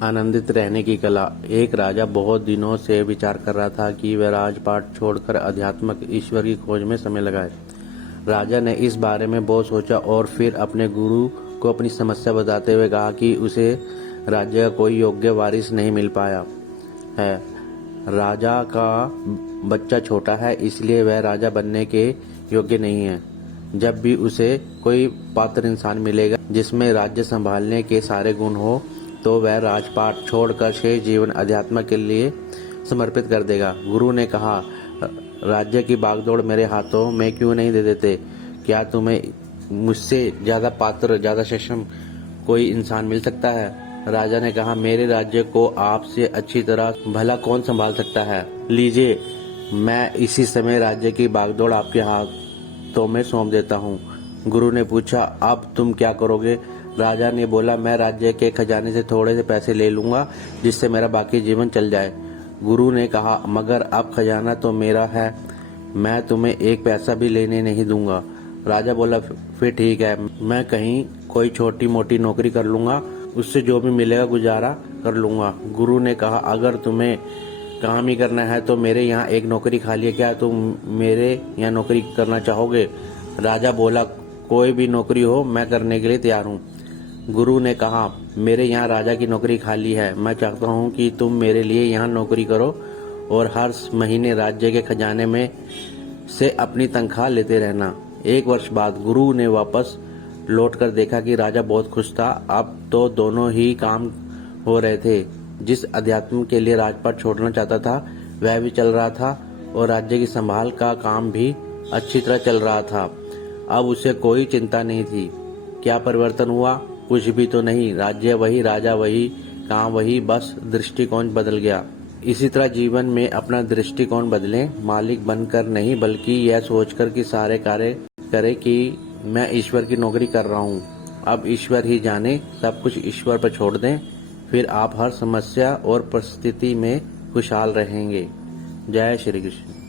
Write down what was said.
आनंदित रहने की कला। एक राजा बहुत दिनों से विचार कर रहा था कि वह राजपाट छोड़कर आध्यात्मिक ईश्वर की खोज में समय लगाए। राजा ने इस बारे में बहुत सोचा और फिर अपने गुरु को अपनी समस्या बताते हुए कहा कि उसे राज्य का कोई योग्य वारिस नहीं मिल पाया है। राजा का बच्चा छोटा है, इसलिए वह राजा बनने के योग्य नहीं है। जब भी उसे कोई पात्र इंसान मिलेगा जिसमें राज्य संभालने के सारे गुण हो, तो वह राजपाट छोड़कर शेष जीवन अध्यात्म के लिए समर्पित कर देगा। गुरु ने कहा, राज्य की बागडोर मेरे हाथों में क्यों नहीं दे देते? क्या तुम्हें मुझसे ज्यादा पात्र, ज्यादा सक्षम कोई इंसान मिल सकता है? राजा ने कहा, मेरे राज्य को आपसे अच्छी तरह भला कौन संभाल सकता है? लीजिए, मैं इसी समय राज्य की बागडोर आपके हाथों में सौंप देता हूँ। गुरु ने पूछा, अब तुम क्या करोगे? राजा ने बोला, मैं राज्य के खजाने से थोड़े से पैसे ले लूंगा, जिससे मेरा बाकी जीवन चल जाए। गुरु ने कहा, मगर अब खजाना तो मेरा है, मैं तुम्हें एक पैसा भी लेने नहीं दूंगा। राजा बोला, फिर ठीक है, मैं कहीं कोई छोटी मोटी नौकरी कर लूंगा, उससे जो भी मिलेगा गुजारा कर लूंगा। गुरु ने कहा, अगर तुम्हें काम ही करना है तो मेरे यहाँ एक नौकरी खाली है, क्या तुम मेरे यहाँ नौकरी करना चाहोगे? राजा बोला, कोई भी नौकरी हो, मैं करने के लिए तैयार हूँ। गुरु ने कहा, मेरे यहाँ राजा की नौकरी खाली है, मैं चाहता हूँ कि तुम मेरे लिए यहाँ नौकरी करो और हर महीने राज्य के खजाने में से अपनी तनख्वाह लेते रहना। 1 वर्ष बाद गुरु ने वापस लौटकर देखा कि राजा बहुत खुश था। अब तो दोनों ही काम हो रहे थे। जिस अध्यात्म के लिए राजपाट छोड़ना चाहता था वह भी चल रहा था और राज्य की संभाल का काम भी अच्छी तरह चल रहा था। अब उसे कोई चिंता नहीं थी। क्या परिवर्तन हुआ? कुछ भी तो नहीं। राज्य वही, राजा वही, काम वही, बस दृष्टिकोण बदल गया। इसी तरह जीवन में अपना दृष्टिकोण बदलें, मालिक बनकर नहीं, बल्कि यह सोचकर कि सारे कार्य करें कि मैं ईश्वर की नौकरी कर रहा हूँ। अब ईश्वर ही जाने, सब कुछ ईश्वर पर छोड़ दें, फिर आप हर समस्या और परिस्थिति में खुशहाल रहेंगे। जय श्री कृष्ण।